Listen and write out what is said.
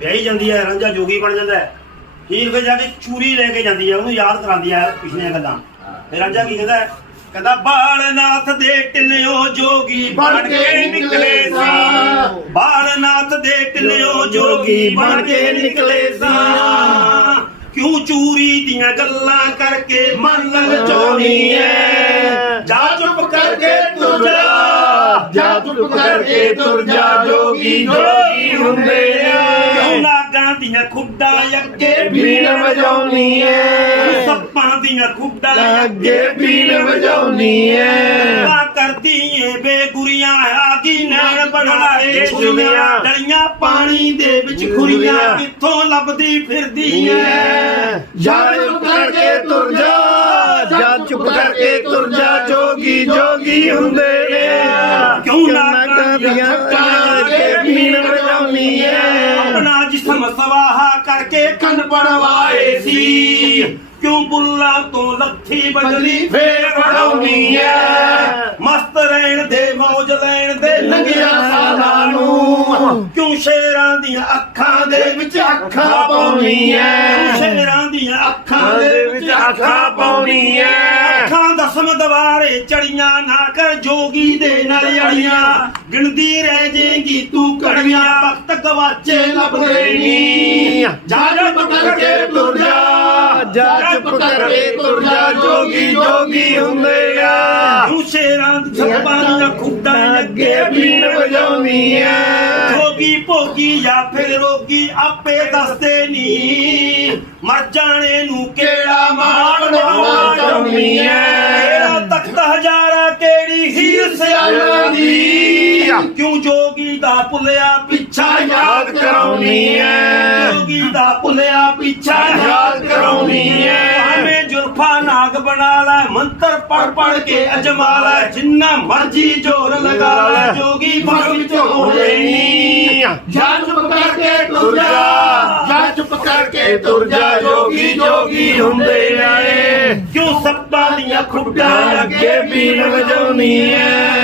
ਵਿਆਹੀ ਜਾਂਦੀ ਹੈ ਰਾਂਝਾ ਜੋਗੀ ਬਣ ਜਾਂਦਾ ਹੈ। ਹੀਰ ਫਿਰ ਜਾ ਕੇ ਚੂਰੀ ਲੈ ਕੇ ਜਾਂਦੀ ਹੈ ਉਹਨੂੰ ਯਾਦ ਕਰਾਉਂਦੀ ਹੈ ਪਿਛਲੀਆਂ ਗੱਲਾਂ। ਫਿਰ ਰਾਂਝਾ ਕੀ ਕਹਿੰਦਾ ਹੈ? ਕਹਿੰਦਾ ਬਾਲਨਾਥ ਦੇ ਟਿਲਿਓ ਜੋਗੀ ਬਣ ਕੇ ਨਿਕਲੇ ਸੀ। ਬਾਲਨਾਥ ਦੇ ਟਿਲਿਓ ਜੋਗੀ ਬਣ ਕੇ ਨਿਕਲੇ ਸੀ। ਕਿਉਂ ਚੂਰੀ ਦੀਆਂ ਗੱਲਾਂ ਕਰਕੇ ਮਨ ਲਲਚਾਉਣੀ ਐ? ਜਾ ਚੁੱਪ ਕਰਕੇ ਤੁਰ ਜਾ। ਜਾ ਚੁੱਪ ਕਰਕੇ ਤੁਰ ਜਾ ਜੋਗੀ ਜੋਗੀ ਹੁੰਦੇ ਖੁੱਡਾਂ ਅੱਗੇ ਬੀਨ ਵਜਾਉਣੀ ਐ ਸੱਪਾਂ ਦੀਆਂ ਖੁੱਡਾਂ ਅੱਗੇ ਬੀਨ ਵਜਾਉਣੀ ਐ ਆ ਕਰਦੀ ਏ ਬੇਗੁਰੀਆਂ ਆ ਗਈ ਨੈਣ ਬਣਾਏ ਛੁਰੀਆਂ ਡਲੀਆਂ ਪਾਣੀ ਦੇ ਵਿੱਚ ਖੁਰੀਆਂ ਕਿੱਥੋਂ ਲੱਭਦੀ ਫਿਰਦੀ ਐ ਜਾ ਚੁੱਪ ਕਰਕੇ ਤੁਰ ਜਾ ਜਾ ਚੁੱਪ ਕਰਕੇ ਤੁਰ ਜਾ ਜੋਗੀ ਜੋਗੀ ਹੁੰਦੇ ਨੇ। ਕਿਉਂ ਨਾ ਨਾਕਾਂ ਦੀਆਂ ਅੱਗੇ ਬੀਨ ਵਜਾਉਣੀ ਐ ਜਿਸਮ ਸਵਾਹਾ ਕਰਕੇ ਕੰਨ ਪੜਵਾਏ ਸੀ। ਕਿਉਂ ਬੁੱਲਾ ਤੋਂ ਲੱਥੀ ਬਦਲੀ ਫੇਰ ਵੜਾਉਣੀ ਐ? ਮਸਤ ਰਹਿਣ ਦੇ ਮੌਜ ਲੈਣ ਦੇ ਲੰਗਿਆ ਸਾਲਾਂ ਨੂੰ। ਕਿਉਂ ਸ਼ੇਰਾਂ ਦੀਆਂ ਅੱਖਾਂ ਦੇ ਵਿੱਚ ਅੱਖਾਂ ਪਾਉਣੀ ਐ ਸ਼ੇਰਾਂ ਦੀਆਂ ਅੱਖਾਂ ਦੇ ਵਿੱਚ ਅੱਖਾਂ ਪਾਉਣੀ ਐ ਅੱਖਾਂ ਦਸਮ ਦਵਾਰੇ ਚੜੀਆਂ ਨਾ ਕਰ ਜੋਗੀ ਦੇ ਨਾਲ ਅੜੀਆਂ ਗਿਣਦੀ ਰਹਿ ਜੇਗੀ ਤੂੰ ਘੜੀਆਂ ਵਕਤ ਗਵਾਚੇ ਲੱਭਦੇ ਨੀ ਜਾ ਚੁੱਪ ਕਰਕੇ ਤੁਰ ਜਾ ਜਾ ਚੁੱਪ ਕਰਕੇ ਤੁਰ ਜਾ ਜੋਗੀ ਜੋਗੀ ਹੁੰਦੇ ਆ। ਤੂੰ ਸ਼ੇਰਾਂ ਦੀਆਂ ਖੁੱਡਾਂ ਅੱਗੇ ਬੀਨ ਵਜਾਉਣੀ ਐ ਜੋਗੀ ਭੋਗੀ ਜਾਂ ਫਿਰ ਰੋਗੀ ਆਪੇ ਦੱਸਦੇ ਨੀ। ਮਰ ਜਾਣੇ ਨੂੰ ਕਿਹੜਾ ਮਾਣ ਬਣਾਉਣਾ ਚਾਹੁੰਦੀ ਐ? ਤਖਤ ਹਜ਼ਾਰਾ ਕਿਹੜੀ ਹੀਰ ਸਿਆਲਾਂ ਦੀ? ਕਿਉਂ ਜੋਗੀ ਦਾ ਭੁੱਲਿਆ ਪਿੱਛਾ ਯਾਦ ਕਰਾਉਣੀ ਐ। ਜੋਗੀ ਦਾ ਭੁੱਲਿਆ ਪਿੱਛਾ ਯਾਦ ਕਰਾਉਣੀ ਐ। ਭਾਵੇਂ ਜੁਲਫਾ ਨਾਗ ਬਣਾ ਲੈ ਮੰਤਰ ਪੜ ਪੜ ਕੇ ਅਜਮਾ ਲੈ। ਜਿੰਨਾ ਮਰਜ਼ੀ ਜ਼ੋਰ ਲਗਾ ਲੈਣੀ ਜਾ ਚੁੱਪ ਕਰਕੇ ਤੁਰ ਜਾ। ਜਾ ਚੁੱਪ ਕਰਕੇ ਤੁਰ ਜਾ ਜੋਗੀ ਜੋਗੀ ਹੁੰਦੇ ਆਏ। ਕਿਉਂ ਸੱਪਾਂ ਦੀਆਂ ਖੁੱਡਾਂ ਅੱਗੇ ਬੀਨ ਵਜਾਉਣੀ ਐ।